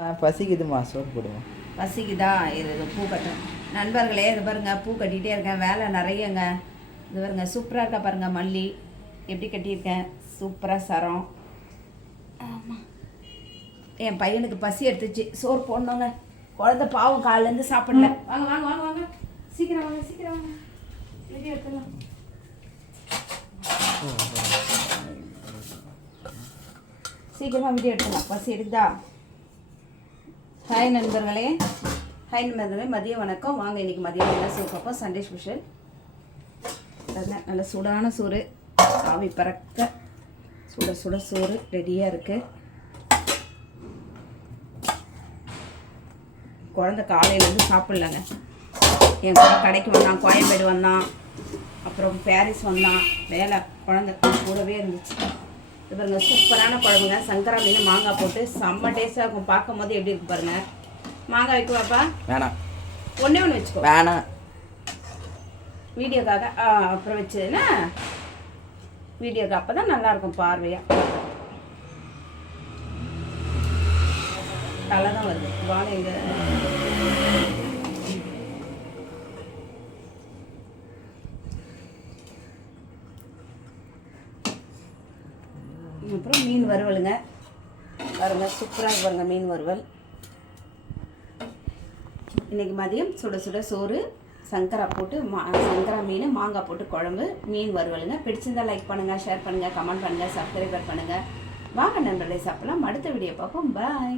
பசிக்குதுமா, சோறு போடுவோம். பசிக்குதா? இது பூ கட்டும் நண்பர்களே. இது பாருங்கள், பூ கட்டிகிட்டே இருக்கேன், வேலை நிறையங்க. இது பாருங்கள், சூப்பராக இருக்கா பாருங்கள், மல்லி எப்படி கட்டியிருக்கேன், சூப்பராக சரம். ஆமாம், என் பையனுக்கு பசி எடுத்துச்சு, சோறு போடணுங்க. குழந்த பாவம் காலிலேருந்து சாப்பிடல. வாங்க வாங்க வாங்க வாங்க, சீக்கிரம் வாங்க சீக்கிரம் வாங்க, வீடியோ எடுத்துலாம். சீக்கிரமாக வீடியோ எடுத்துலாம், பசி எடுக்குதா? ஹாய் நண்பர்களே, மதியம் வணக்கம். வாங்க இன்றைக்கி மதியம் நல்லா சோறு பார்ப்போம். சண்டே ஸ்பெஷல் நல்ல சூடான சோறு, ஆவி பறக்க சுட சுட சோறு ரெடியாக இருக்குது. குழந்த காலையிலேருந்து சாப்பிட்லங்க. என் கூட கடைக்கு வந்தான், கோயம்பேடு வந்தான், அப்புறம் பாரிஸ் வந்தான். வேலை குழந்தை கூடவே இருந்துச்சு. இது பாருங்க, சூப்பரான குழம்புங்க. சங்கரா மீன் மாங்காய் போட்டு செம்ம டேஸ்ட்டாக இருக்கும். பார்க்கும் போது எப்படி இருக்கு பாருங்க. மாங்காய் வைக்குவாப்பா? வேணாம், ஒன்றே ஒன்று வச்சுக்கோ. வேணாம், வீடியோக்காக அப்புறம் வச்சுன்னா வீடியோக்கு அப்போ தான் நல்லாயிருக்கும் பார்வையாக. தலை தான் வருது, வாழை எங்க? அப்புறம் மீன் வறுவலுங்க பாருங்க, சூப்பராக பாருங்க மீன் வறுவல். இன்றைக்கி மதியம் சுட சுட சோறு, சங்கரா போட்டு சங்கரா மீன் மாங்காய் போட்டு குழம்பு, மீன் வறுவலுங்க. பிடிச்சிருந்தால் லைக் பண்ணுங்கள், ஷேர் பண்ணுங்கள், கமெண்ட் பண்ணுங்கள், சப்ஸ்கிரைபர் பண்ணுங்கள். வாங்க நண்பர்களே சாப்பிடலாம். அடுத்த வீடியோ பார்ப்போம். பாய்.